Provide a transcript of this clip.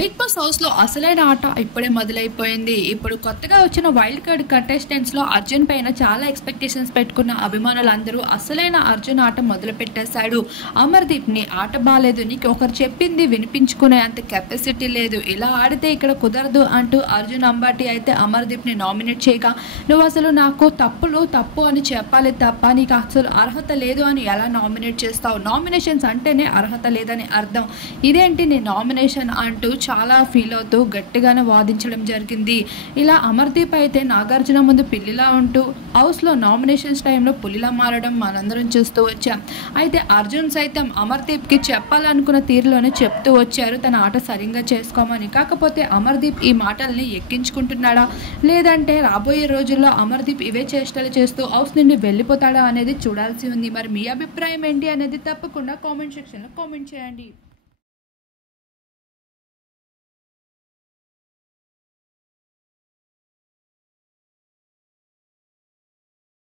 Big boss హౌస్లో అసలైన ఆట ఇప్పుడే మొదలైపోయింది. ఇప్పుడు కొత్తగా వచ్చిన వైల్డ్ కార్డ్ కంటెస్టెంట్స్లో అర్జున్ పైన చాలా ఎక్స్పెక్టేషన్స్ పెట్టుకున్న అభిమానులందరూ అసలైన అర్జున్ ఆట మొదలు పెట్టేశాడు. అమర్దీప్, నీ ఆట బాలేదు, నీకు ఒకరు చెప్పింది వినిపించుకునే అంత కెపాసిటీ లేదు, ఇలా ఆడితే ఇక్కడ కుదరదు అంటూ అర్జున్ అంబాటి అయితే అమర్దీప్ని నామినేట్ చేయగా, నువ్వు అసలు నాకు తప్పు అని చెప్పాలి తప్ప నీకు అసలు అర్హత లేదు అని ఎలా నామినేట్ చేస్తావు? నామినేషన్స్ అంటేనే అర్హత లేదని అర్థం, ఇదేంటి నీ నామినేషన్ అంటూ చాలా ఫీల్ అవుతూ గట్టిగానే వాదించడం జరిగింది. ఇలా అమర్దీప్ అయితే నాగార్జున ముందు పిల్లిలా ఉంటూ హౌస్లో నామినేషన్స్ టైంలో పులిలా మారడం మనందరం చూస్తూ వచ్చాం. అయితే అర్జున్ సైతం అమర్దీప్కి చెప్పాలనుకున్న తీరులోనే చెప్తూ వచ్చారు తన ఆట సరిగ్గా చేసుకోమని. కాకపోతే అమర్దీప్ ఈ మాటల్ని ఎక్కించుకుంటున్నాడా, లేదంటే రాబోయే రోజుల్లో అమర్దీప్ ఇవే చేష్టలు చేస్తూ హౌస్ నుండి వెళ్ళిపోతాడా అనేది చూడాల్సి ఉంది. మరి మీ అభిప్రాయం ఏంటి అనేది తప్పకుండా కామెంట్ సెక్షన్లో కామెంట్ చేయండి.